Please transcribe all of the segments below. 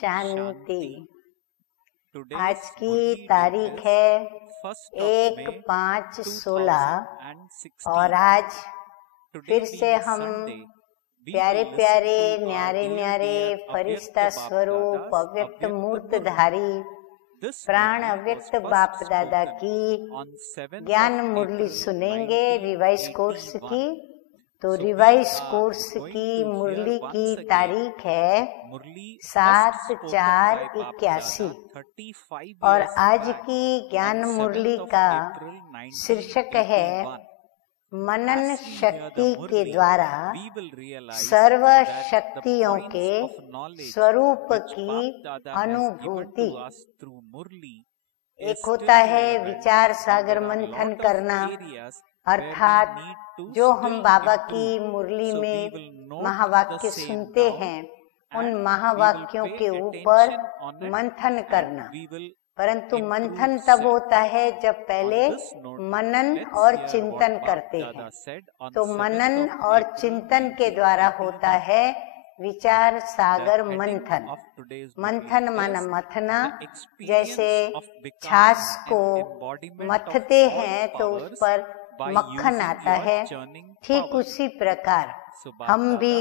शांति। आज की तारीख है 1/5/16 और आज फिर से हम प्यारे प्यारे न्यारे न्यारे फरिश्ता स्वरूप अव्यक्त मूर्तधारी प्राण अव्यक्त बाप दादा की ज्ञान मुरली सुनेंगे रिवाइज कोर्स की। तो रिवाइज कोर्स की मुरली की तारीख है 7/4/81 और आज की ज्ञान मुरली का शीर्षक है मनन शक्ति के द्वारा सर्व शक्तियों के स्वरूप की अनुभूति। एक होता है विचार सागर मंथन करना, अर्थात जो हम बाबा की मुरली में महावाक्य सुनते हैं उन महावाक्यों के ऊपर मंथन करना। परंतु मंथन तब होता है जब पहले मनन और चिंतन करते हैं। तो मनन और चिंतन के द्वारा होता है विचार सागर मंथन। मंथन माना मथना, जैसे छाछ को मथते हैं तो उस पर मक्खन आता है, ठीक उसी प्रकार हम भी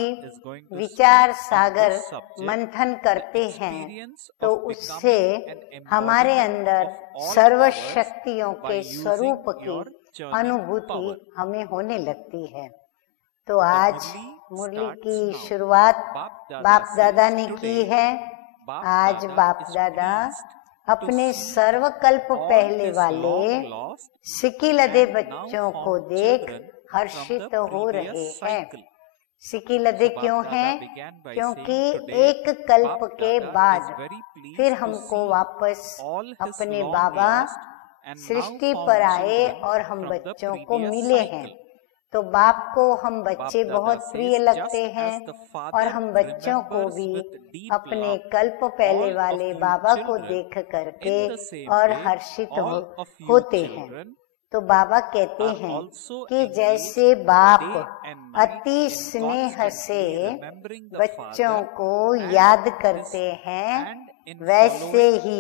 विचार सागर मंथन करते हैं तो उससे हमारे अंदर सर्व शक्तियों के स्वरूप की अनुभूति हमें होने लगती है। तो आज मुरली की शुरुआत बाप दादा ने की है। आज बाप दादा अपने सर्वकल्प पहले वाले सिकिलदे बच्चों को देख हर्षित हो रहे हैं। सिकिलदे क्यों हैं? क्योंकि एक कल्प के बाद फिर हमको वापस अपने बाबा सृष्टि पर आए और हम बच्चों को मिले हैं। तो बाप को हम बच्चे बहुत प्रिय लगते हैं और हम बच्चों को भी अपने कल्प पहले वाले बाबा को देख करके और हर्षित होते हैं। तो बाबा कहते हैं कि जैसे बाप अति स्नेह से बच्चों को याद करते हैं वैसे ही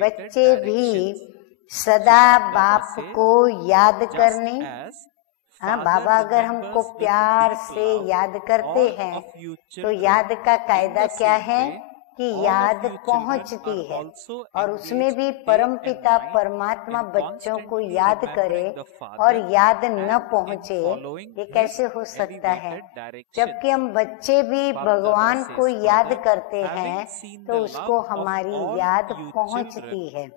बच्चे भी सदा बाप को याद करने। हाँ, बाबा अगर हमको प्यार से याद करते हैं तो याद का कायदा क्या है कि याद पहुंचती है और उसमें भी परमपिता परमात्मा बच्चों को याद करे और याद न पहुंचे, ये कैसे हो सकता है? जबकि हम बच्चे भी भगवान को याद करते हैं तो उसको हमारी याद पहुंचती है।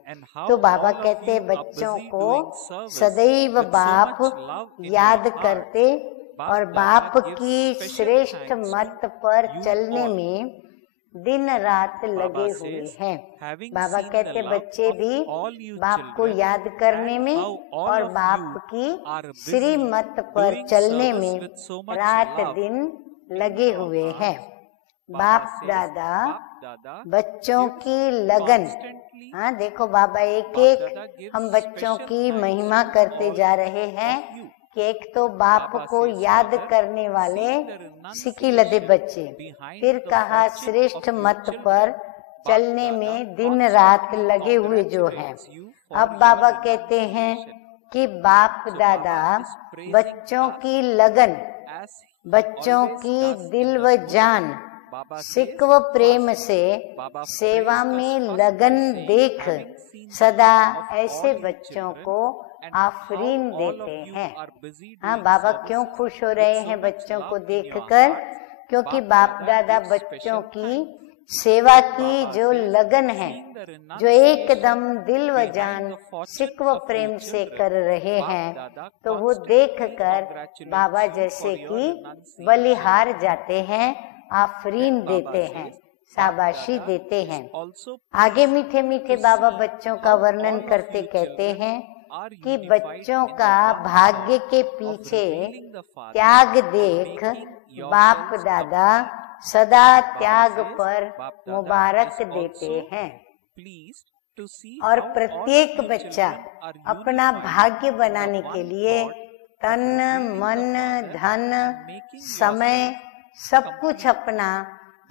तो बाबा कहते बच्चों को सदैव बाप याद करते और बाप की श्रेष्ठ मत पर चलने में दिन रात लगे हुए हैं। बाबा कहते बच्चे भी बाप को याद करने में और बाप की श्रीमत पर चलने में रात दिन लगे हुए हैं। बाप दादा बच्चों की लगन। हाँ, देखो बाबा एक एक हम बच्चों की महिमा करते जा रहे हैं कि एक तो बाप को याद करने वाले सिकिलदे बच्चे, फिर कहा श्रेष्ठ मत पर चलने में दिन रात लगे हुए जो हैं। अब बाबा कहते हैं कि बाप दादा बच्चों की लगन, बच्चों की दिल व जान, सिक व प्रेम से सेवा में लगन देख सदा ऐसे बच्चों को आफरीन देते हैं। हाँ, बाबा क्यों खुश हो रहे हैं बच्चों को देखकर? क्योंकि बाप दादा बच्चों की सेवा की जो लगन है, जो एकदम दिल व जान सिक व प्रेम से कर रहे हैं, तो वो देखकर बाबा जैसे कि बलिहार जाते हैं, आफरीन देते हैं, शाबाशी देते हैं। आगे मीठे मीठे बाबा बच्चों का वर्णन करते कहते हैं कि बच्चों का भाग्य के पीछे त्याग देख बाप दादा सदा त्याग पर मुबारक देते हैं। और प्रत्येक बच्चा अपना भाग्य बनाने के लिए तन मन धन समय सब कुछ अपना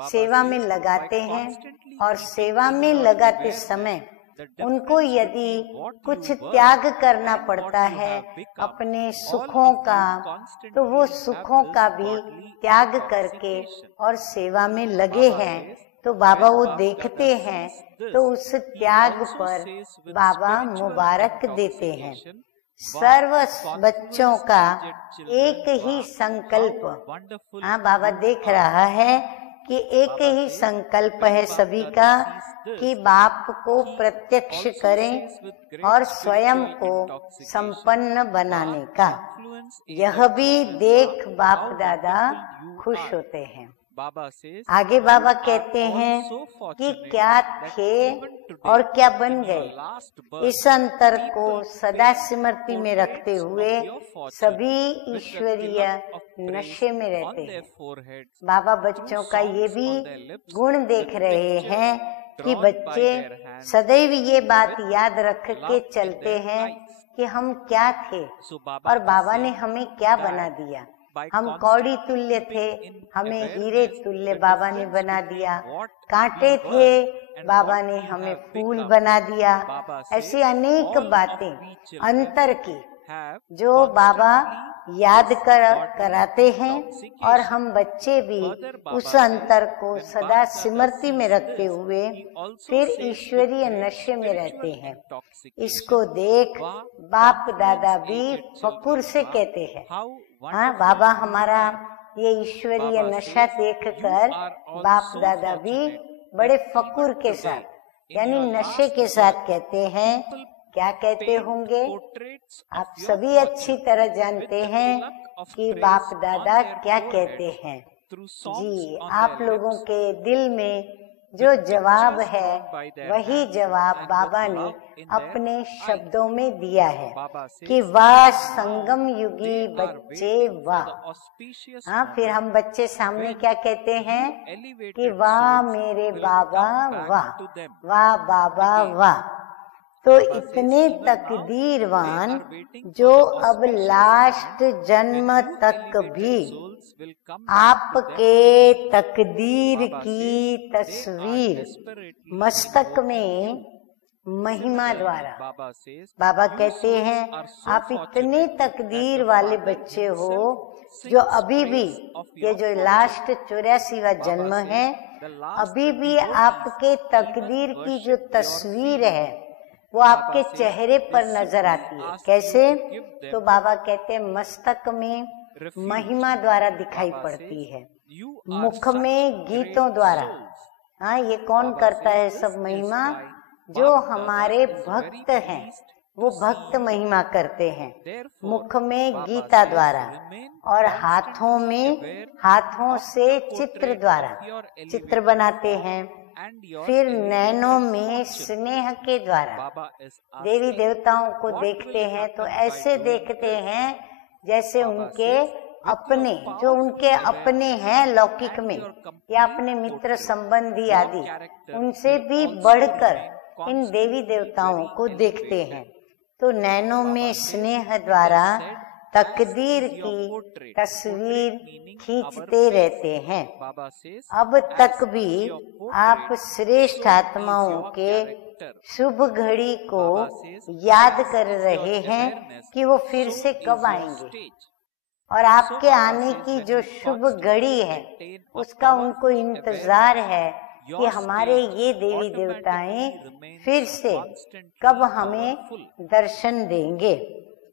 सेवा में लगाते हैं और सेवा में लगाते समय उनको यदि कुछ त्याग करना पड़ता है अपने सुखों का, तो वो सुखों का भी त्याग करके और सेवा में लगे हैं, तो बाबा वो देखते हैं, तो उस त्याग पर बाबा मुबारक देते हैं। सर्व बच्चों का एक ही संकल्प, हाँ बाबा देख रहा है कि एक ही संकल्प है सभी का कि बाप को प्रत्यक्ष करें और स्वयं को संपन्न बनाने का। यह भी देख बाप दादा खुश होते हैं। आगे बाबा कहते हैं कि क्या थे और क्या बन गए। इस अंतर को सदा स्मृति में रखते हुए सभी ईश्वरीय नशे में रहते हैं। बाबा बच्चों का ये भी गुण देख रहे हैं कि बच्चे सदैव ये बात याद रख के चलते हैं कि हम क्या थे और बाबा ने हमें क्या बना दिया। हम कौड़ी तुल्य थे, हमें हीरे तुल्य बाबा ने बना दिया। कांटे थे, बाबा ने हमें फूल बना दिया। ऐसी अनेक बातें अंतर की जो बाबा याद कराते हैं और हम बच्चे भी उस अंतर को सदा स्मृति में रखते हुए फिर ईश्वरीय नशे में रहते हैं। इसको देख बाप दादा भी फकुर से कहते हैं, हाँ बाबा हमारा ये ईश्वरीय नशा देखकर बाप दादा भी बड़े फकुर के साथ, यानी नशे के साथ कहते हैं। क्या कहते होंगे? आप सभी अच्छी तरह जानते हैं कि बाप दादा क्या कहते हैं। जी, आप लोगों के दिल में जो जवाब है वही जवाब बाबा ने अपने शब्दों में दिया है कि वाह संगम युगी बच्चे वाह। हाँ, फिर हम बच्चे सामने क्या कहते हैं कि वाह मेरे बाबा वाह, वाह बाबा वाह। तो इतने तकदीरवान जो अब लास्ट जन्म तक भी आपके तकदीर की तस्वीर मस्तक में महिमा द्वारा, बाबा कहते हैं आप इतने तकदीर वाले बच्चे हो जो अभी भी ये जो लास्ट 84वां जन्म है, अभी भी आपके तकदीर की जो तस्वीर है वो आपके चेहरे पर नजर आती है। कैसे? तो बाबा कहते हैं मस्तक में महिमा द्वारा दिखाई पड़ती है, मुख में गीतों द्वारा। हाँ, ये कौन करता है सब महिमा? जो हमारे भक्त हैं वो भक्त महिमा करते हैं, मुख में गीता द्वारा और हाथों से चित्र द्वारा चित्र बनाते हैं। फिर नैनों में स्नेह के द्वारा देवी देवताओं को देखते हैं तो ऐसे देखते हैं जैसे उनके अपने, जो उनके अपने हैं लौकिक में या अपने मित्र संबंधी आदि, उनसे भी बढ़कर इन देवी देवताओं को देखते हैं। तो नैनों में स्नेह द्वारा तकदीर की तस्वीर खींचते रहते हैं। अब तक भी आप श्रेष्ठ आत्माओं के शुभ घड़ी को याद कर रहे हैं कि वो फिर से कब आएंगे, और आपके आने की जो शुभ घड़ी है उसका उनको इंतजार है कि हमारे ये देवी देवताएं फिर से कब हमें दर्शन देंगे।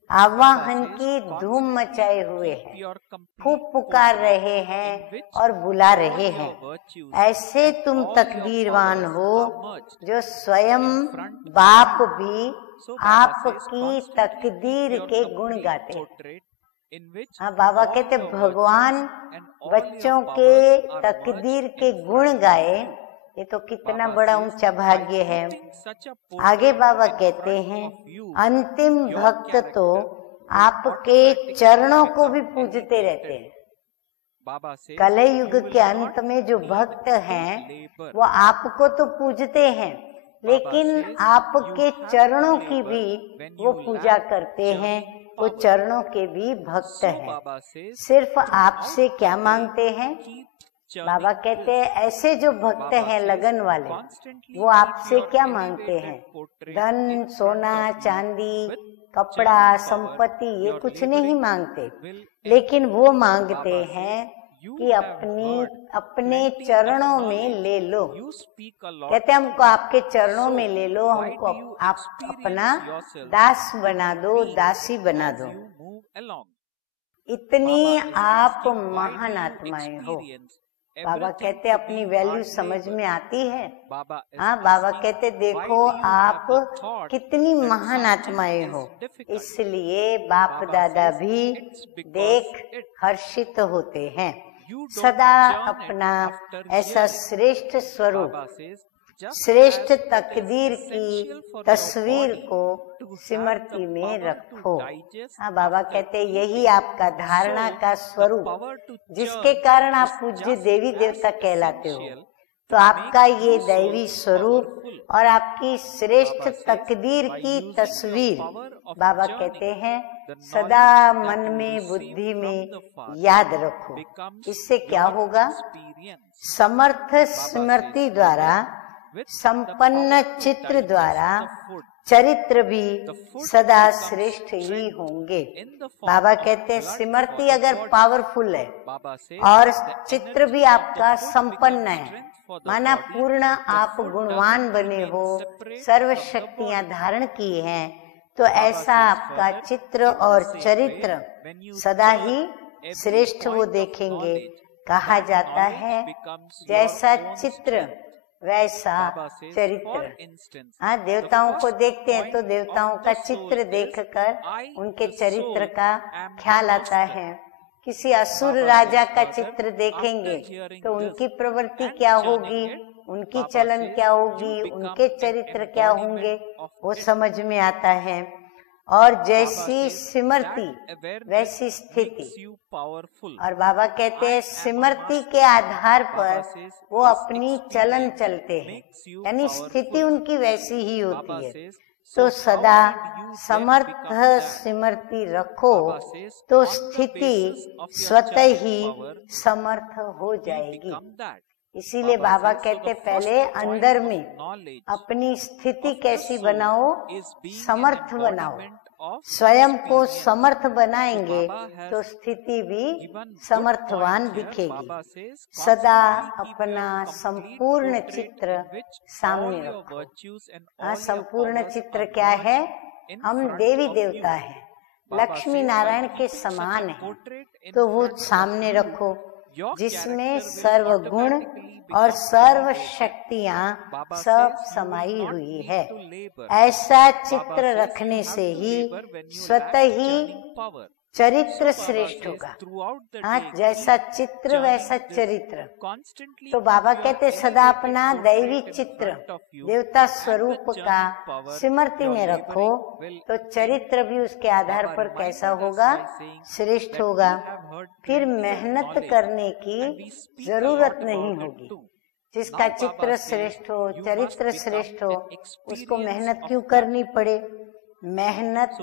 आवाहन की धूम मचाए हुए हैं, खूब पुकार रहे हैं और बुला रहे हैं। ऐसे तुम तकदीरवान हो जो स्वयं बाप भी आपकी तकदीर के गुण गाते। हाँ, बाबा कहते भगवान बच्चों के तकदीर के गुण गाए, ये तो कितना बड़ा ऊंचा भाग्य है। आगे बाबा कहते हैं अंतिम भक्त तो आपके चरणों को भी पूजते रहते हैं। कलयुग के अंत में जो भक्त हैं वो आपको तो पूजते हैं, लेकिन आपके चरणों की भी वो पूजा करते हैं, वो चरणों के भी भक्त हैं। सिर्फ आपसे क्या मांगते हैं बाबा कहते हैं ऐसे जो भक्त हैं लगन वाले, वो आपसे क्या मांगते हैं? धन, सोना, चांदी, कपड़ा, संपत्ति, ये कुछ नहीं मांगते, लेकिन वो मांगते हैं कि अपने चरणों में ले लो। कहते हमको आपके चरणों में ले लो, हमको आप अपना दास बना दो, दासी बना दो। इतनी आप महान आत्माएं हो। बाबा कहते अपनी वैल्यू समझ में आती है? हाँ, बाबा कहते देखो आप कितनी महान आत्माएं हो, इसलिए बाप दादा भी देख हर्षित होते हैं। सदा अपना ऐसा श्रेष्ठ स्वरूप, श्रेष्ठ तकदीर की तस्वीर को स्मृति में रखो। हाँ, बाबा कहते यही आपका धारणा का स्वरूप, जिसके कारण आप पूज्य देवी देवता कहलाते हो। तो आपका ये दैवी स्वरूप और आपकी श्रेष्ठ तकदीर की तस्वीर बाबा कहते हैं सदा मन में, बुद्धि में याद रखो। इससे क्या होगा? समर्थ स्मृति द्वारा, संपन्न चित्र द्वारा चरित्र भी सदा श्रेष्ठ ही होंगे। बाबा कहते हैं स्मृति अगर पावरफुल है और चित्र भी आपका संपन्न है, माना पूर्ण आप गुणवान बने हो, सर्व शक्तियां धारण की हैं, तो ऐसा आपका चित्र और चरित्र सदा ही श्रेष्ठ वो देखेंगे। कहा जाता है जैसा चित्र वैसा चरित्र। हाँ, देवताओं को देखते हैं तो देवताओं का चित्र देखकर उनके चरित्र का ख्याल आता है। किसी असुर राजा का चित्र देखेंगे तो उनकी प्रवृत्ति क्या होगी, उनकी चलन क्या होगी, उनके चरित्र क्या होंगे, वो समझ में आता है। और जैसी स्मृति वैसी स्थिति। और बाबा कहते हैं स्मृति के आधार पर वो अपनी चलन चलते हैं, यानी स्थिति उनकी वैसी ही होती है। तो सदा समर्थ स्मृति रखो तो स्थिति स्वतः ही समर्थ हो जाएगी। इसीलिए बाबा कहते पहले अंदर में अपनी स्थिति कैसी बनाओ, समर्थ बनाओ। स्वयं को समर्थ बनाएंगे तो स्थिति भी समर्थवान दिखेगी। सदा अपना संपूर्ण चित्र सामने रखो। हाँ, संपूर्ण चित्र क्या है? हम देवी देवता हैं, लक्ष्मी नारायण के समान हैं, तो वो सामने रखो जिसमें सर्व गुण और सर्व शक्तियां सब समाई हुई है। ऐसा चित्र रखने से ही स्वतः ही चरित्र श्रेष्ठ होगा। हाँ, जैसा चित्र वैसा चरित्र। तो बाबा कहते सदा अपना दैवी चित्र, देवता स्वरूप का स्मृति में रखो तो चरित्र भी उसके आधार पर कैसा होगा, श्रेष्ठ होगा। फिर मेहनत करने की जरूरत नहीं होगी। जिसका चित्र श्रेष्ठ हो, चरित्र श्रेष्ठ हो, उसको मेहनत क्यों करनी पड़े? मेहनत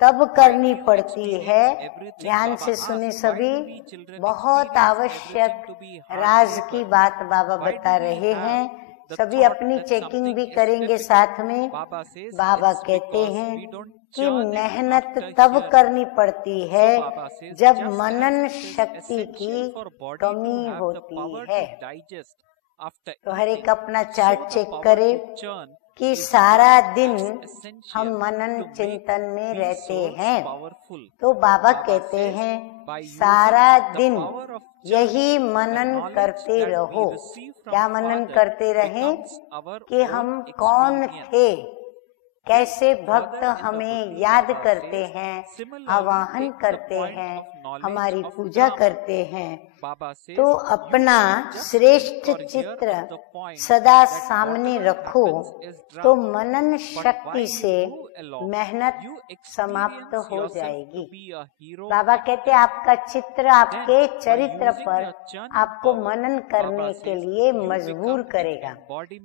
तब करनी पड़ती है, ध्यान से सुने सभी, बहुत आवश्यक राज की बात बाबा बता रहे हैं। सभी अपनी चेकिंग भी करेंगे साथ में। बाबा कहते हैं कि मेहनत तब करनी पड़ती है जब मनन शक्ति की कमी होती है। तो हर एक अपना चार्ट चेक करे कि सारा दिन हम मनन चिंतन में रहते हैं। तो बाबा कहते हैं सारा दिन यही मनन करते रहो। क्या मनन करते रहें? कि हम कौन थे, कैसे भक्त हमें याद करते हैं, आवाहन करते हैं, हमारी पूजा करते हैं। तो अपना श्रेष्ठ चित्र सदा सामने रखो तो मनन शक्ति से मेहनत समाप्त हो जाएगी। बाबा कहते आपका चित्र आपके चरित्र पर आपको मनन करने के लिए मजबूर करेगा।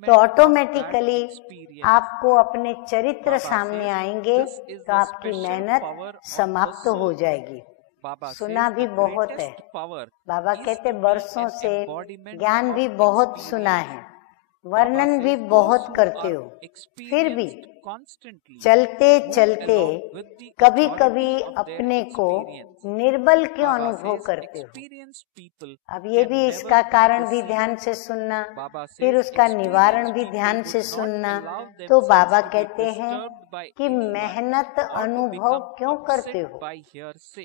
तो ऑटोमेटिकली आपको अपने चरित्र सामने आएंगे तो आपकी मेहनत समाप्त हो जाएगी। सुना भी बहुत है। बाबा कहते बरसों से ज्ञान भी बहुत सुना है, वर्णन भी बहुत करते हो, फिर भी चलते चलते कभी कभी अपने को निर्बल क्यों अनुभव करते हो। अब ये भी इसका कारण भी ध्यान से सुनना, फिर उसका निवारण भी ध्यान से सुनना। तो बाबा कहते हैं कि मेहनत अनुभव क्यों करते हो।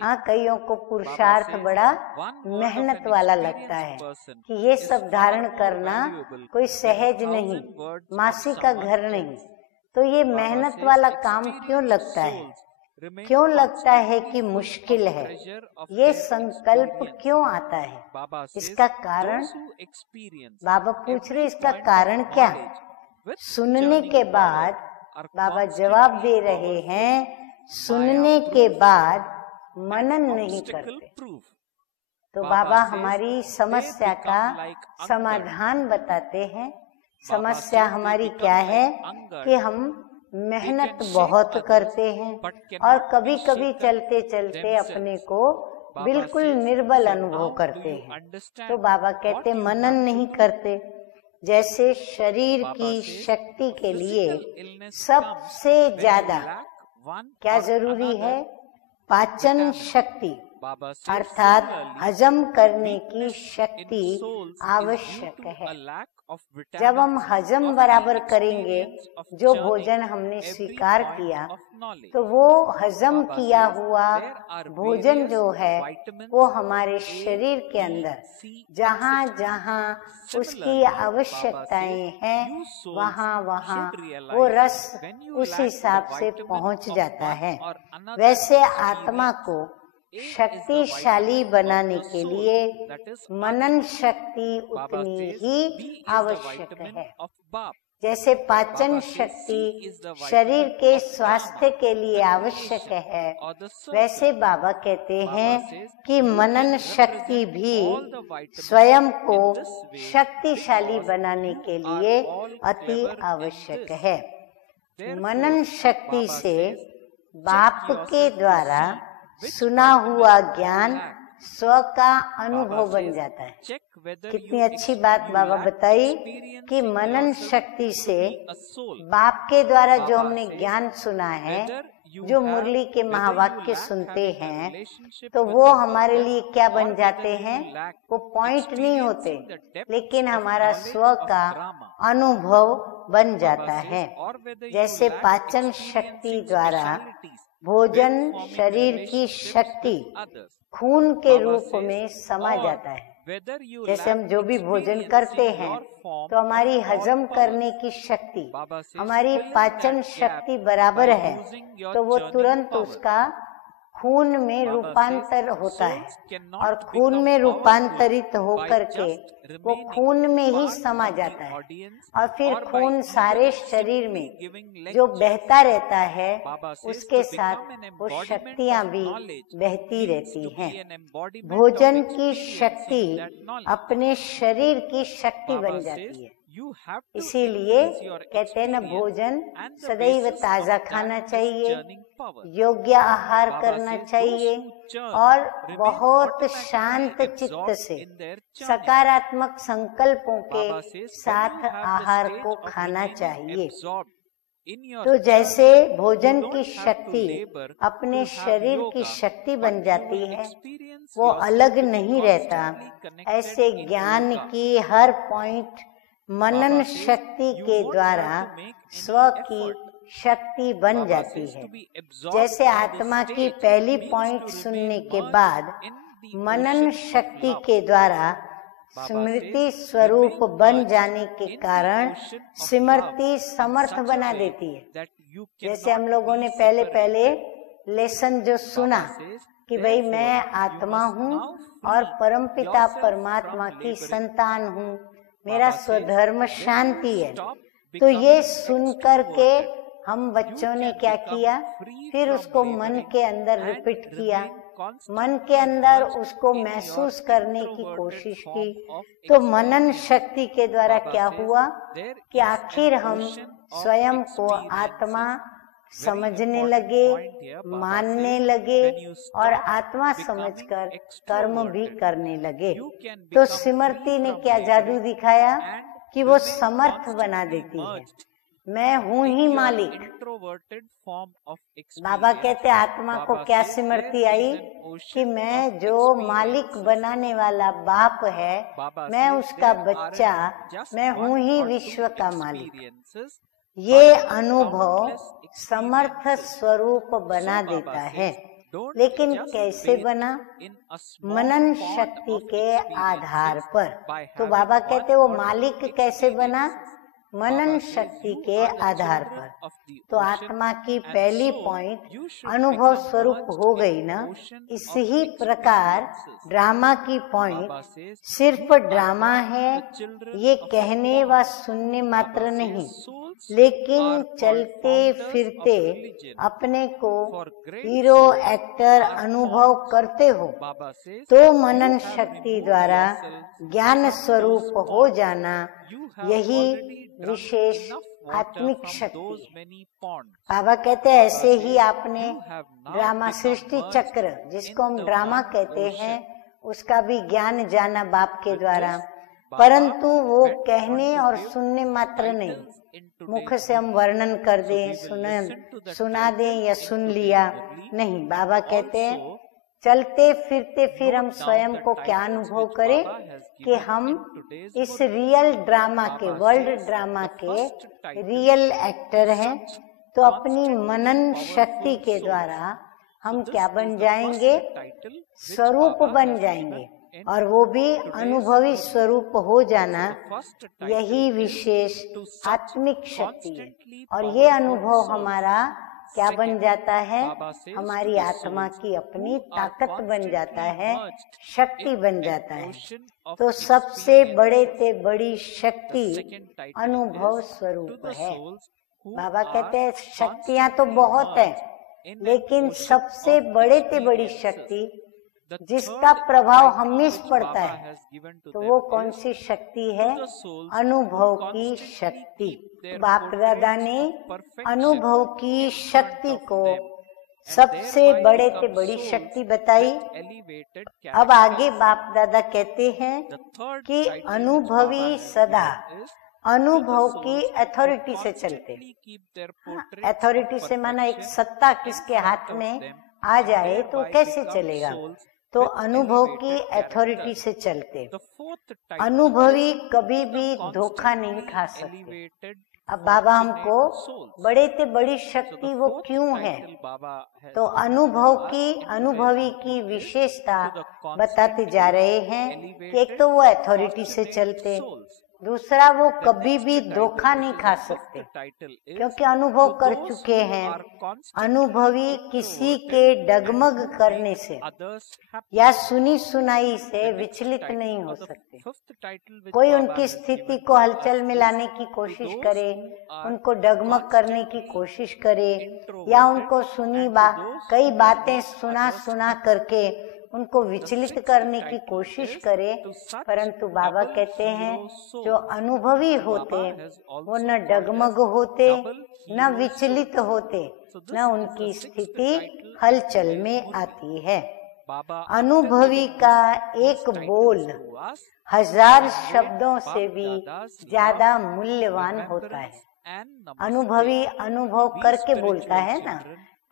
हाँ, कईयों को पुरुषार्थ बड़ा मेहनत वाला लगता है कि ये सब धारण करना कोई सहज नहीं, मासी का घर नहीं। तो ये मेहनत वाला काम क्यों लगता है, क्यों लगता है कि मुश्किल है, ये संकल्प क्यों आता है, इसका कारण बाबा पूछ रहे, इसका कारण क्या। सुनने के बाद बाबा जवाब दे रहे हैं, सुनने के बाद मनन नहीं करते। तो बाबा हमारी समस्या का समाधान बताते हैं। समस्या हमारी क्या है कि हम मेहनत बहुत करते हैं और कभी कभी चलते चलते अपने को बिल्कुल निर्बल अनुभव करते हैं। तो बाबा कहते मनन नहीं करते। जैसे शरीर की शक्ति के लिए सबसे ज्यादा क्या जरूरी है, पाचन शक्ति अर्थात हजम करने की शक्ति आवश्यक है। जब हम हजम बराबर करेंगे जो भोजन हमने स्वीकार किया, तो वो हजम किया हुआ भोजन जो है वो हमारे शरीर के अंदर जहाँ जहाँ उसकी आवश्यकताएं हैं वहाँ वहाँ वो रस उस हिसाब से पहुँच जाता है। वैसे आत्मा को शक्तिशाली बनाने के लिए मनन शक्ति उतनी ही आवश्यक है। जैसे पाचन शक्ति शरीर के स्वास्थ्य के लिए आवश्यक है, वैसे बाबा कहते हैं कि मनन शक्ति भी स्वयं को शक्तिशाली बनाने के लिए अति आवश्यक है। मनन शक्ति से बाप के द्वारा सुना हुआ ज्ञान स्व का अनुभव बन जाता है। कितनी अच्छी बात बाबा बताई कि मनन शक्ति से बाप के द्वारा जो हमने ज्ञान सुना है, जो मुरली के महावाक्य सुनते हैं, तो वो हमारे लिए क्या बन जाते हैं, वो पॉइंट नहीं होते, लेकिन हमारा स्व का अनुभव बन जाता है। जैसे पाचन शक्ति द्वारा भोजन शरीर की शक्ति खून के रूप में समा जाता है। जैसे हम जो भी भोजन करते हैं तो हमारी हजम करने की शक्ति, हमारी पाचन शक्ति बराबर है, तो वो तुरंत उसका खून में रूपांतर होता है और खून में रूपांतरित होकर के वो खून में ही समा जाता है और फिर खून सारे शरीर में जो बहता रहता है उसके साथ वो शक्तियाँ भी बहती रहती हैं। भोजन की शक्ति अपने शरीर की शक्ति बन जाती है। इसीलिए कहते हैं न, भोजन सदैव ताजा खाना चाहिए, योग्य आहार करना चाहिए और बहुत शांत चित्त से सकारात्मक संकल्पों के साथ आहार को खाना चाहिए। तो जैसे भोजन की शक्ति अपने शरीर की शक्ति बन जाती है, वो अलग नहीं रहता, ऐसे ज्ञान की हर पॉइंट मनन शक्ति के द्वारा स्व की शक्ति बन जाती है। जैसे आत्मा की पहली पॉइंट सुनने के बाद मनन शक्ति के द्वारा स्मृति स्वरूप बन जाने के कारण स्मृति समर्थ बना देती है। जैसे हम लोगों ने पहले लेसन जो सुना कि भाई मैं आत्मा हूँ और परमपिता परमात्मा की संतान हूँ, मेरा स्वधर्म शांति है, तो ये सुन कर के हम बच्चों ने क्या किया, फिर उसको मन के अंदर रिपीट किया, मन के अंदर उसको महसूस करने की कोशिश की। तो मनन शक्ति के द्वारा क्या हुआ कि आखिर हम स्वयं को आत्मा समझने लगे, मानने लगे और आत्मा समझकर कर्म भी करने लगे। तो स्मृति ने क्या जादू दिखाया कि वो समर्थ बना देती है। मैं हूँ ही मालिक। बाबा कहते आत्मा को क्या स्मृति आई कि मैं जो मालिक बनाने वाला बाप है, मैं उसका बच्चा, मैं हूँ ही विश्व का मालिक। ये अनुभव समर्थ स्वरूप बना देता है। लेकिन कैसे बना? मनन शक्ति के आधार पर। तो बाबा कहते वो मालिक कैसे बना? मनन शक्ति के आधार पर। तो आत्मा की पहली पॉइंट अनुभव स्वरूप हो गई ना। इसी प्रकार ड्रामा की पॉइंट सिर्फ ड्रामा है, ये कहने व सुनने मात्र नहीं, लेकिन चलते फिरते अपने को हीरो एक्टर अनुभव करते हो तो मनन शक्ति द्वारा ज्ञान स्वरूप हो जाना, यही विशेष आत्मिक शक्ति है। बाबा कहते हैं ऐसे ही आपने ड्रामा सृष्टि चक्र, जिसको हम ड्रामा कहते हैं, उसका भी ज्ञान जाना बाप के द्वारा, परंतु वो कहने और सुनने मात्र नहीं, मुख से हम वर्णन कर दें, सुना दें या सुन लिया नहीं। बाबा कहते हैं चलते फिरते फिर हम स्वयं को क्या अनुभव करें कि हम इस रियल ड्रामा के, वर्ल्ड ड्रामा के रियल एक्टर हैं। तो अपनी मनन शक्ति के द्वारा हम क्या बन जाएंगे? स्वरूप बन जाएंगे, और वो भी अनुभवी स्वरूप हो जाना, यही विशेष आत्मिक शक्ति है। और ये अनुभव हमारा क्या बन जाता है? हमारी आत्मा की अपनी ताकत बन जाता है, शक्ति बन जाता है। तो सबसे बड़े से बड़ी शक्ति अनुभव स्वरूप है। बाबा कहते हैं शक्तियां तो बहुत है, लेकिन सबसे बड़े से बड़ी शक्ति जिसका प्रभाव हमें पड़ता है, तो वो कौन सी शक्ति है? अनुभव की शक्ति। बाप दादा ने अनुभव की शक्ति को सबसे बड़े से बड़ी शक्ति बताई। अब आगे बाप दादा कहते हैं कि अनुभवी सदा अनुभव की अथॉरिटी से चलते। अथॉरिटी से माना एक सत्ता किसके हाथ में आ जाए तो कैसे चलेगा? तो अनुभव की अथॉरिटी से चलते। अनुभवी कभी भी धोखा नहीं खा सकते। अब बाबा हमको बड़े से बड़ी शक्ति वो क्यों है, तो अनुभवी की विशेषता बताते जा रहे हैं कि एक तो वो अथॉरिटी से चलते, दूसरा वो कभी भी धोखा नहीं खा सकते क्योंकि अनुभव कर चुके हैं। अनुभवी किसी के डगमग करने से या सुनी सुनाई से विचलित नहीं हो सकते। कोई उनकी स्थिति को हलचल में लाने की कोशिश करे, उनको डगमग करने की कोशिश करे, या उनको कई बातें सुना करके उनको विचलित करने की कोशिश करे, परंतु बाबा कहते हैं जो अनुभवी होते वो न डगमग होते, न विचलित होते, न उनकी स्थिति हलचल में आती है। अनुभवी का एक बोल 1000 शब्दों से भी ज्यादा मूल्यवान होता है। अनुभवी अनुभव करके बोलता है ना,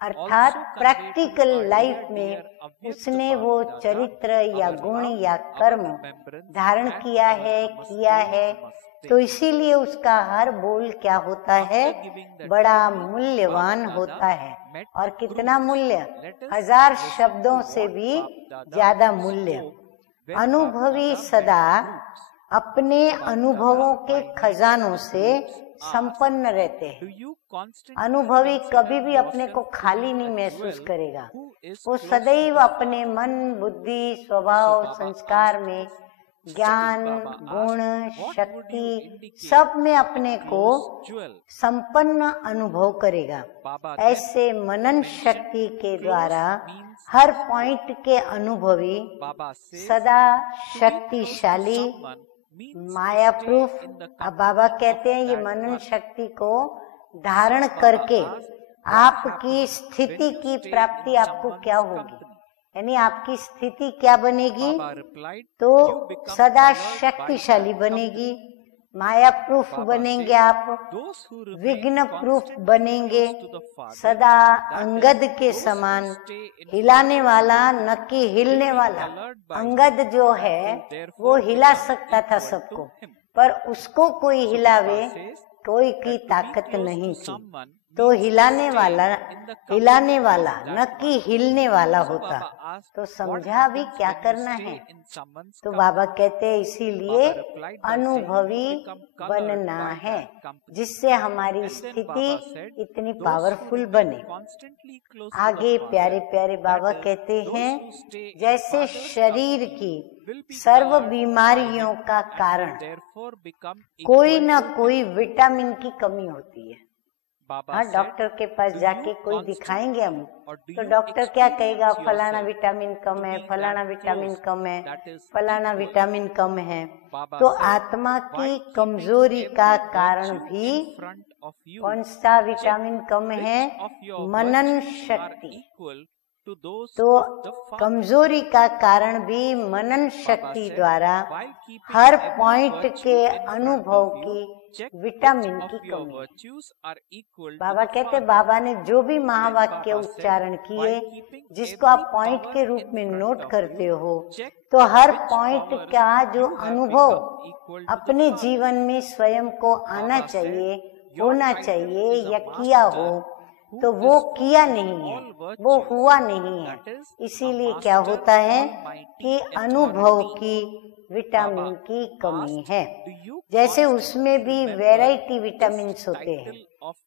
अर्थात प्रैक्टिकल लाइफ में उसने वो चरित्र या गुण या कर्म धारण किया है, तो इसीलिए उसका हर बोल क्या होता है? बड़ा मूल्यवान होता है। और कितना मूल्य? 1000 शब्दों से भी ज्यादा मूल्य। अनुभवी सदा अपने अनुभवों के खजानों से संपन्न रहते हैं। अनुभवी कभी भी अपने को खाली नहीं महसूस करेगा। वो सदैव अपने मन, बुद्धि, स्वभाव, संस्कार में ज्ञान, गुण, शक्ति सब में अपने को संपन्न अनुभव करेगा। ऐसे मनन शक्ति के द्वारा हर पॉइंट के अनुभवी सदा शक्तिशाली, माया प्रूफ। अब बाबा कहते हैं ये मनन शक्ति को धारण करके आपकी स्थिति की प्राप्ति आपको क्या होगी, यानी आपकी स्थिति क्या बनेगी, तो सदा शक्तिशाली बनेगी, माया प्रूफ बनेंगे आप, विघ्न प्रूफ बनेंगे, सदा अंगद के समान हिलाने वाला न कि हिलने वाला। अंगद जो है वो हिला सकता था सबको, पर उसको कोई हिलावे कोई की ताकत नहीं थी, तो हिलाने वाला न कि हिलने वाला होता। तो समझा अभी क्या करना है। तो बाबा कहते हैं इसीलिए अनुभवी बनना है, जिससे हमारी स्थिति इतनी पावरफुल बने। आगे प्यारे प्यारे बाबा कहते हैं, जैसे शरीर की सर्व बीमारियों का कारण कोई न कोई विटामिन की कमी होती है। हाँ, डॉक्टर के पास जाके कोई दिखाएंगे हम, तो डॉक्टर क्या कहेगा, फलाना विटामिन कम है, फलाना विटामिन कम है, फलाना विटामिन कम है। तो आत्मा की कमजोरी का कारण भी कौन सा विटामिन कम है, मनन शक्ति। तो कमजोरी का कारण भी मनन शक्ति द्वारा हर पॉइंट के अनुभव की विटामिन की कमी। बाबा कहते, बाबा ने जो भी महावाक्य उच्चारण किए, जिसको आप पॉइंट के रूप में नोट करते हो, तो हर पॉइंट का जो अनुभव अपने जीवन में स्वयं को आना चाहिए, होना चाहिए या किया हो, तो वो किया नहीं है, वो हुआ नहीं है। इसीलिए क्या होता है कि अनुभव की विटामिन की कमी है। जैसे उसमें भी वैरायटी विटामिन होते हैं,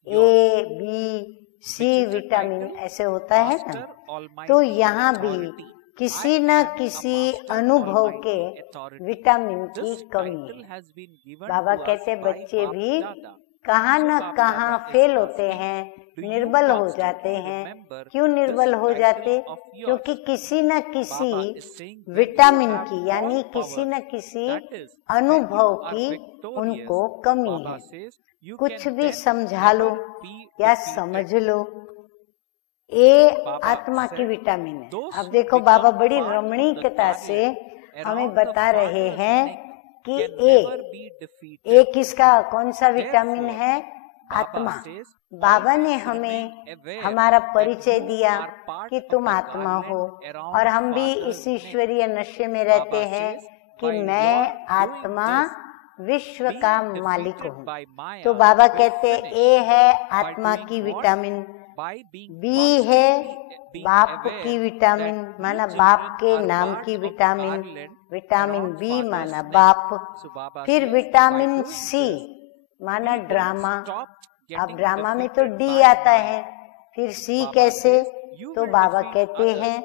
ए बी सी विटामिन ऐसे होता है ना, तो यहाँ भी किसी न किसी अनुभव के विटामिन की कमी है। बाबा कहते बच्चे भी कहाँ न कहाँ फेल होते हैं, निर्बल हो जाते हैं। क्यों निर्बल हो जाते? क्योंकि किसी न किसी विटामिन की, यानी किसी न किसी अनुभव की उनको कमी है। कुछ भी समझा लो या समझ लो, ये आत्मा की विटामिन है। अब देखो बाबा बड़ी रमणीकता से हमें बता रहे हैं कि ए किसका कौन सा विटामिन है, आत्मा। बाबा ने हमें हमारा परिचय दिया कि तुम आत्मा हो, और हम भी इस ईश्वरीय नशे में रहते हैं कि मैं आत्मा विश्व का मालिक हूँ। तो बाबा कहते ए है आत्मा की विटामिन, बी है बाप की विटामिन, माना बाप के नाम की विटामिन, विटामिन बी माना बाप। फिर विटामिन सी माना ड्रामा। अब ड्रामा में तो डी आता है, फिर सी कैसे? तो बाबा कहते हैं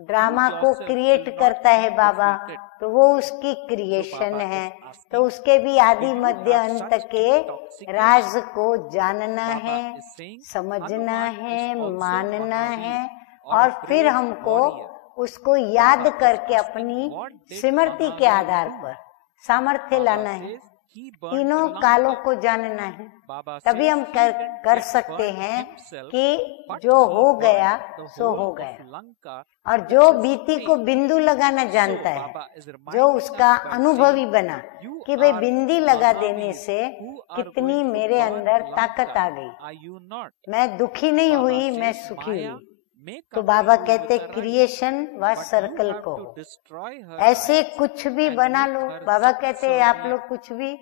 ड्रामा को क्रिएट करता है बाबा, तो वो उसकी क्रिएशन है, तो उसके भी आदि मध्य अंत के राज को जानना है, समझना है, मानना है, और फिर हमको उसको याद करके अपनी स्मृति के आधार पर सामर्थ्य लाना है, तीनों कालों को जानना है। तभी हम कर सकते हैं कि जो हो गया सो हो गया। और जो बीती को बिंदु लगाना जानता है, जो उसका अनुभवी बना कि भाई बिंदी लगा देने से कितनी मेरे अंदर ताकत आ गई, मैं दुखी नहीं हुई, मैं सुखी हुई। तो बाबा कहते क्रिएशन व सर्कल को ऐसे कुछ भी बना लो। बाबा कहते आप लोग कुछ भी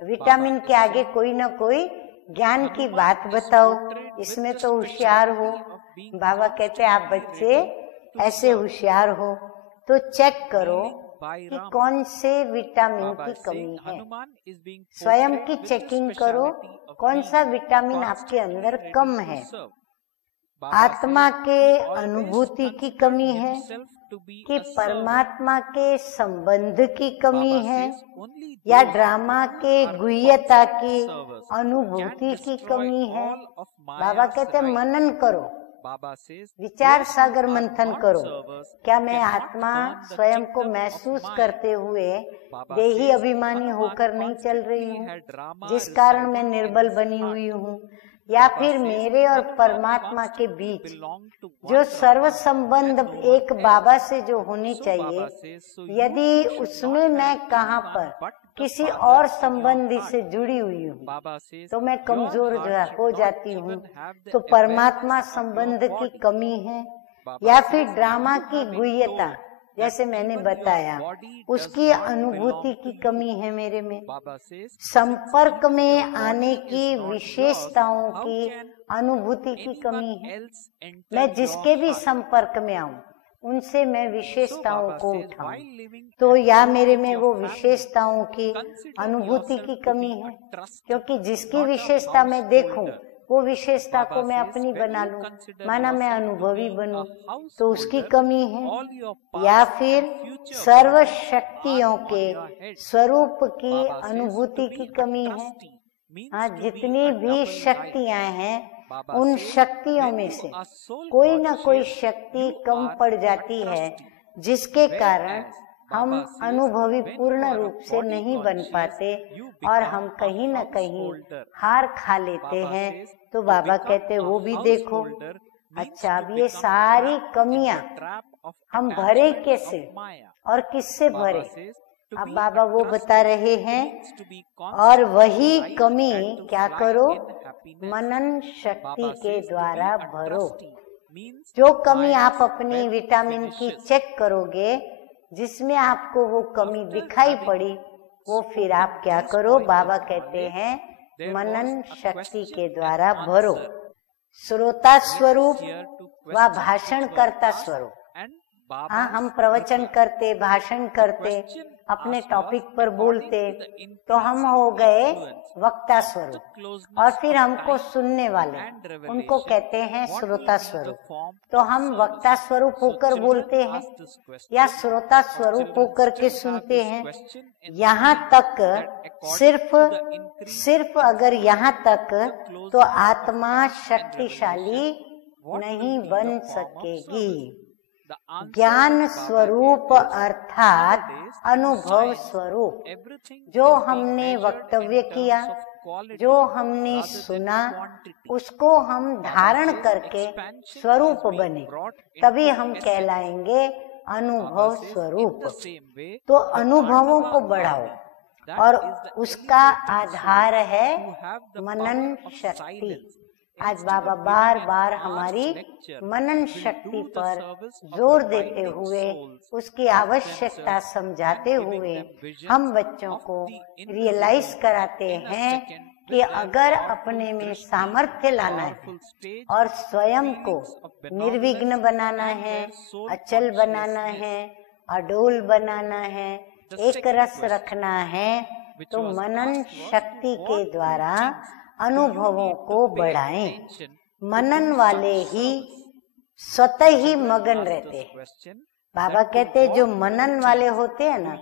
विटामिन के आगे कोई ना कोई ज्ञान की बात बताओ, इसमें तो होशियार हो। बाबा कहते आप बच्चे ऐसे होशियार हो तो चेक करो कि कौन से विटामिन की कमी है, स्वयं की चेकिंग करो कौन सा विटामिन आपके अंदर कम है। आत्मा के अनुभूति की कमी है कि परमात्मा के संबंध की कमी है, या ड्रामा के गुह्यता की अनुभूति की कमी है। बाबा कहते मनन करो, विचार सागर मंथन करो। क्या मैं आत्मा स्वयं को महसूस करते हुए देही अभिमानी होकर नहीं चल रही हूँ, जिस कारण मैं निर्बल बनी हुई हूँ? या फिर मेरे और परमात्मा के बीच जो सर्व संबंध एक बाबा से जो होने चाहिए, यदि उसमें मैं कहाँ पर किसी और संबंधी से जुड़ी हुई हूँ तो मैं कमजोर हो जाती हूँ। तो परमात्मा संबंध की कमी है या फिर ड्रामा की गुह्यता, जैसे मैंने बताया, उसकी अनुभूति की कमी है मेरे में। संपर्क में आने की विशेषताओं की अनुभूति की कमी है। मैं जिसके भी संपर्क में आऊं उनसे मैं विशेषताओं को उठाऊं, तो या मेरे में वो विशेषताओं की अनुभूति की कमी है, क्योंकि जिसकी विशेषता मैं देखूं वो विशेषता को मैं अपनी बना लूं, माना मैं अनुभवी बनूं, तो उसकी कमी है। या फिर सर्व शक्तियों के स्वरूप की अनुभूति की कमी है। हाँ, जितनी भी शक्तियां हैं उन शक्तियों में से कोई ना कोई शक्ति कम पड़ जाती है, जिसके कारण हम अनुभवी पूर्ण रूप से नहीं बन पाते और हम कहीं न कहीं हार खा लेते हैं। तो बाबा कहते वो भी देखो। अच्छा, अब ये सारी कमियां हम भरे कैसे और किससे भरे? अब बाबा वो बता रहे हैं, और वही कमी क्या करो? मनन शक्ति के द्वारा भरो। जो कमी आप अपनी विटामिन की चेक करोगे, जिसमें आपको वो कमी दिखाई पड़ी, वो फिर आप क्या करो? बाबा कहते हैं मनन शक्ति के द्वारा भरो। श्रोता स्वरूप व भाषण करता स्वरूप। हाँ, हम प्रवचन करते, भाषण करते, अपने टॉपिक पर बोलते, तो हम हो गए वक्ता स्वरूप, और फिर हमको सुनने वाले उनको कहते हैं श्रोता स्वरूप। तो हम वक्ता स्वरूप होकर बोलते हैं या श्रोता स्वरूप होकर के सुनते हैं। यहाँ तक सिर्फ अगर यहाँ तक, तो आत्मा शक्तिशाली नहीं बन सकेगी। ज्ञान स्वरूप अर्थात अनुभव स्वरूप, जो हमने वक्तव्य किया, जो हमने सुना, उसको हम धारण करके स्वरूप बने, तभी हम कहलाएंगे अनुभव स्वरूप। तो अनुभवों को बढ़ाओ, और उसका आधार है मनन शक्ति। आज बाबा बार बार हमारी मनन शक्ति पर जोर देते हुए, उसकी आवश्यकता समझाते हुए हम बच्चों को रियलाइज कराते हैं कि अगर अपने में सामर्थ्य लाना है और स्वयं को निर्विघ्न बनाना है, अचल बनाना है, अडोल बनाना है, एक रस रखना है, तो मनन शक्ति के द्वारा अनुभवों को बढ़ाएं। मनन वाले ही स्वतः ही मगन रहते हैं। बाबा कहते हैं जो मनन वाले होते हैं ना,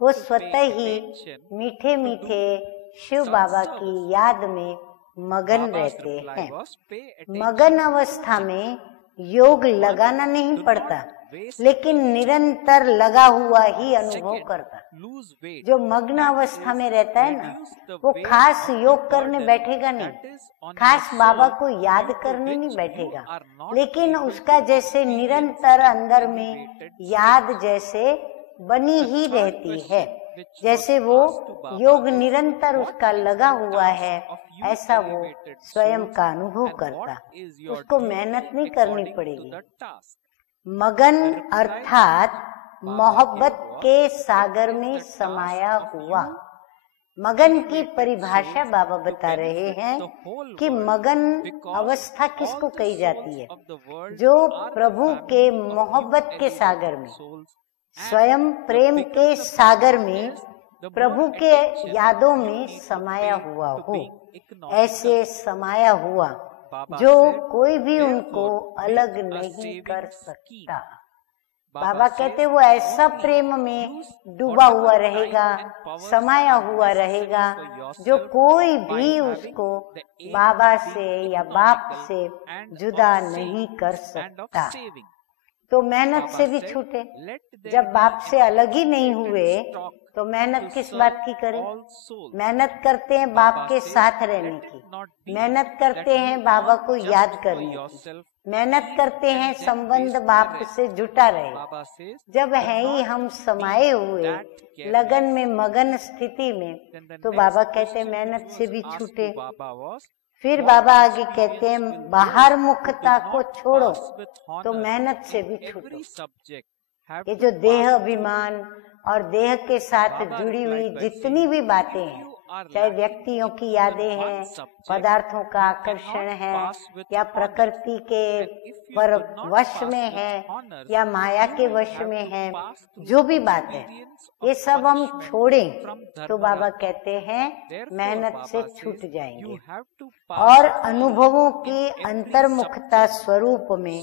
वो स्वतः ही मीठे मीठे शिव बाबा की याद में मगन रहते हैं। मगन अवस्था में योग लगाना नहीं पड़ता, लेकिन निरंतर लगा हुआ ही अनुभव करता। जो मग्न अवस्था में रहता है ना, वो खास योग करने बैठेगा नहीं, खास बाबा को याद करने नहीं बैठेगा, लेकिन उसका जैसे निरंतर अंदर में याद जैसे बनी ही रहती है, जैसे वो योग निरंतर उसका लगा हुआ है, ऐसा वो स्वयं का अनुभव करता। उसको मेहनत नहीं करनी पड़ेगी। मगन अर्थात मोहब्बत के सागर में समाया हुआ। मगन की परिभाषा बाबा बता रहे हैं कि मगन अवस्था किसको कही जाती है? जो प्रभु के मोहब्बत के सागर में, स्वयं प्रेम के सागर में, प्रभु के यादों में समाया हुआ हो। ऐसे समाया हुआ जो कोई भी उनको अलग नहीं कर सकता। बाबा कहते वो ऐसा प्रेम में डूबा हुआ रहेगा, समाया हुआ रहेगा, जो कोई भी उसको बाबा से या बाप से जुदा नहीं कर सकता। तो मेहनत से भी छूटे। जब बाप से अलग ही नहीं हुए तो मेहनत किस बात की करें? मेहनत करते हैं बाप के साथ रहने की, मेहनत करते हैं बाबा को याद करने की, मेहनत करते हैं संबंध बाप से जुटा रहे। जब है ही हम समाये हुए लगन में मगन स्थिति में, तो बाबा कहते हैं मेहनत से भी छूटे। फिर बाबा आगे कहते हैं बाहर मुखता को छोड़ो तो मेहनत से भी छूटो। ये जो देह अभिमान और देह के साथ जुड़ी हुई जितनी भी बातें हैं, चाहे व्यक्तियों की यादें हैं, पदार्थों का आकर्षण है, या प्रकृति के पर वश में है, या माया के वश में है, जो भी बात है, ये सब हम छोड़ें तो बाबा कहते हैं मेहनत से छूट जाएंगे और अनुभवों की अंतर्मुखता स्वरूप में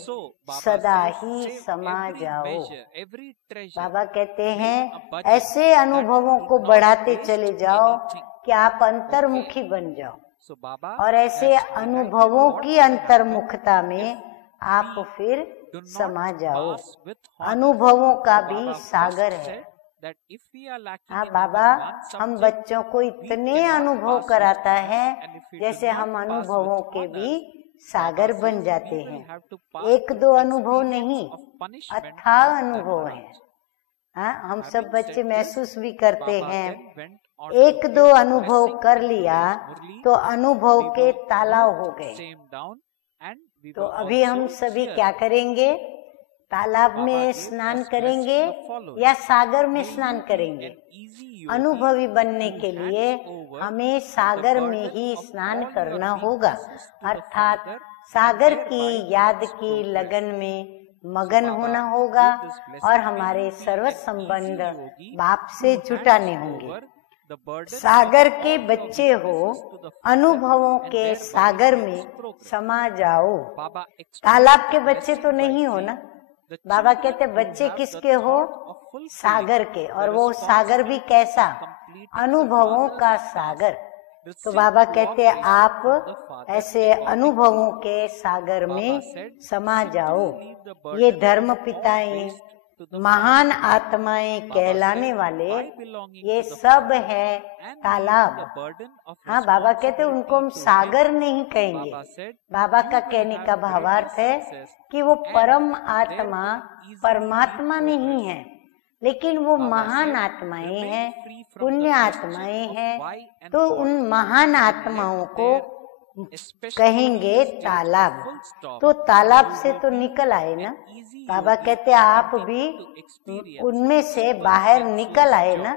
सदा ही समा जाओ। बाबा कहते हैं ऐसे अनुभवों को बढ़ाते चले जाओ कि आप अंतर्मुखी बन जाओ, और ऐसे अनुभवों की अंतर्मुखता में आप फिर समा जाओ। अनुभवों का भी सागर है। हाँ बाबा, हम बच्चों को इतने अनुभव कराता है जैसे हम अनुभवों के भी सागर बन जाते हैं। एक दो अनुभव नहीं, अथाह अनुभव है। हाँ, हम सब बच्चे महसूस भी करते हैं। एक दो अनुभव कर लिया तो अनुभव के तालाब हो गए। तो अभी हम सभी क्या करेंगे? तालाब में स्नान करेंगे या सागर में स्नान करेंगे? अनुभवी बनने के लिए हमें सागर में ही स्नान करना होगा, अर्थात सागर की याद की लगन में मगन होना होगा और हमारे सर्व संबंध बाप से जुटाने होंगे। सागर के बच्चे हो, अनुभवों के सागर में समा जाओ। तालाब के बच्चे तो नहीं हो ना। बाबा कहते बच्चे किसके हो? सागर के। और वो सागर भी कैसा? अनुभवों का सागर। तो बाबा कहते आप ऐसे अनुभवों के सागर में समा जाओ। ये धर्म पिताएं, महान आत्माएं कहलाने वाले, ये सब है तालाब। हाँ, बाबा कहते उनको हम सागर नहीं कहेंगे। बाबा का कहने का भावार्थ है कि वो परम आत्मा परमात्मा नहीं है, लेकिन वो महान आत्माएं हैं, पुण्य आत्माएं हैं। तो उन महान आत्माओं को कहेंगे तालाब। तो तालाब से तो निकल आए ना। बाबा कहते आप भी उनमें से बाहर निकल आए ना।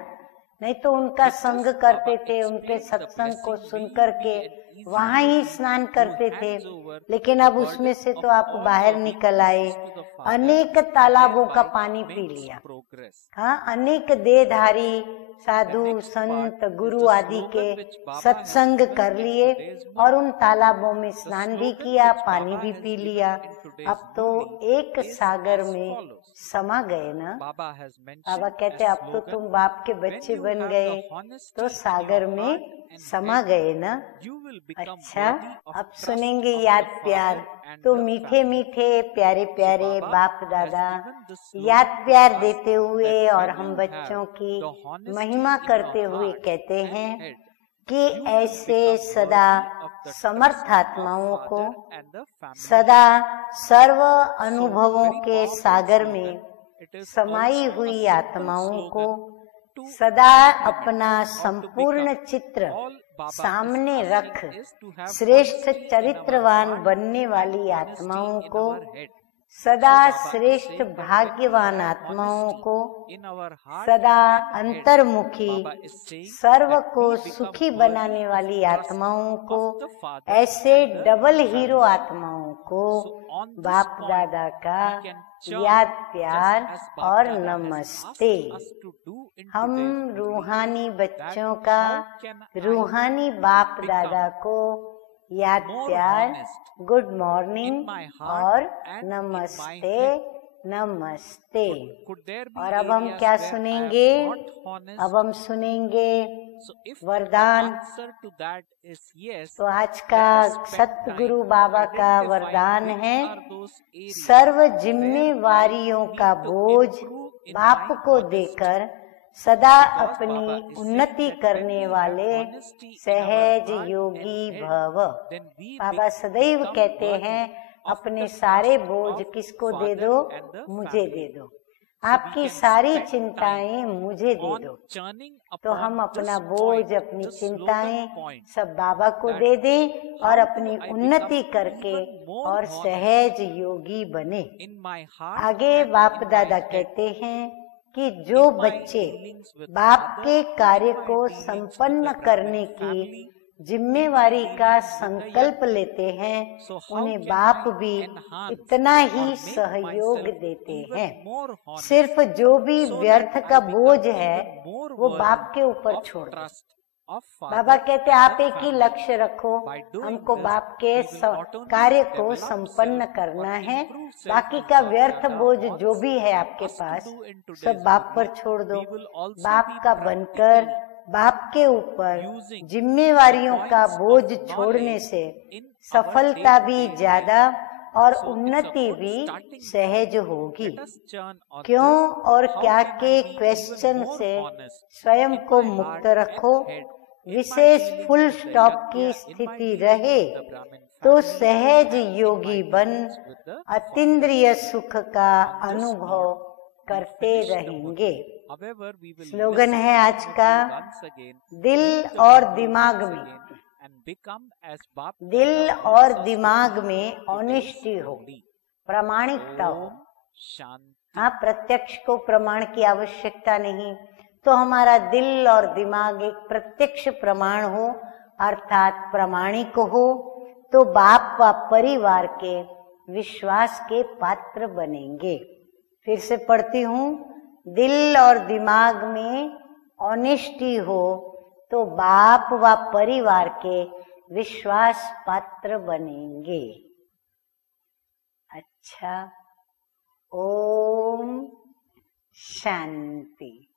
नहीं तो उनका संग करते थे, उनके सत्संग को सुन करके वहाँ ही स्नान करते थे, लेकिन अब उसमें से तो आप बाहर निकल आए, अनेक तालाबों का पानी पी लिया। हाँ, अनेक देहधारी साधु संत गुरु आदि के सत्संग कर लिए और उन तालाबों में स्नान भी किया, पानी भी पी लिया। अब तो एक सागर में समा गए ना। बाबा कहते अब तो तुम बाप के बच्चे बन गए, तो सागर में समा गए ना। अच्छा, अब सुनेंगे याद प्यार। तो मीठे मीठे प्यारे प्यारे बाप दादा याद प्यार देते हुए और हम बच्चों की महिमा करते हुए कहते हैं कि ऐसे सदा समर्थ आत्माओं को, सदा सर्व अनुभवों के सागर में समाई हुई आत्माओं को, सदा अपना संपूर्ण चित्र सामने रख श्रेष्ठ चरित्रवान बनने वाली आत्माओं को, सदा श्रेष्ठ भाग्यवान आत्माओं को, सदा अंतर्मुखी सर्व को सुखी बनाने वाली आत्माओं को, ऐसे डबल हीरो आत्माओं को बाप दादा का याद प्यार और नमस्ते। हम रूहानी बच्चों का रूहानी बाप दादा को याद प्यार, गुड मॉर्निंग और नमस्ते नमस्ते। और अब हम क्या सुनेंगे? अब हम सुनेंगे वरदान। तो आज का सतगुरु बाबा का वरदान है, सर्व जिम्मेवारियों का बोझ बाप को देकर सदा अपनी उन्नति करने वाले सहज योगी भव। बाबा सदैव कहते हैं, अपने सारे बोझ किसको दे दो? मुझे दे दो। आपकी सारी चिंताएं मुझे दे दो। तो हम अपना बोझ, अपनी चिंताएं सब बाबा को दे दें और अपनी उन्नति करके और सहज योगी बने। आगे बाप दादा कहते हैं कि जो बच्चे बाप के कार्य को संपन्न करने की जिम्मेवारी का संकल्प लेते हैं, उन्हें बाप भी इतना ही सहयोग देते हैं। सिर्फ जो भी व्यर्थ का बोझ है वो बाप के ऊपर छोड़ दो। बाबा कहते आप एक ही लक्ष्य रखो, हमको बाप के कार्य को संपन्न करना है। बाकी का व्यर्थ बोझ जो भी है आपके पास सब बाप पर छोड़ दो। बाप का बनकर बाप के ऊपर जिम्मेवारियों का बोझ छोड़ने से सफलता भी ज्यादा और उन्नति भी सहज होगी। क्यों और क्या के क्वेश्चन से स्वयं को मुक्त रखो। विशेष फुल स्टॉप की स्थिति रहे तो सहज योगी बन अतीन्द्रिय सुख का अनुभव करते रहेंगे। स्लोगन है आज का, दिल और दिमाग में, दिल और दिमाग में ऑनेस्टी हो, प्रामाणिकता हो। हाँ, प्रत्यक्ष को प्रमाण की आवश्यकता नहीं, तो हमारा दिल और दिमाग एक प्रत्यक्ष प्रमाण हो, अर्थात प्रामाणिक हो, तो बाप व परिवार के विश्वास के पात्र बनेंगे। फिर से पढ़ती हूँ, दिल और दिमाग में ऑनेस्टी हो तो बाप व परिवार के विश्वास पात्र बनेंगे। अच्छा, ओम शांति।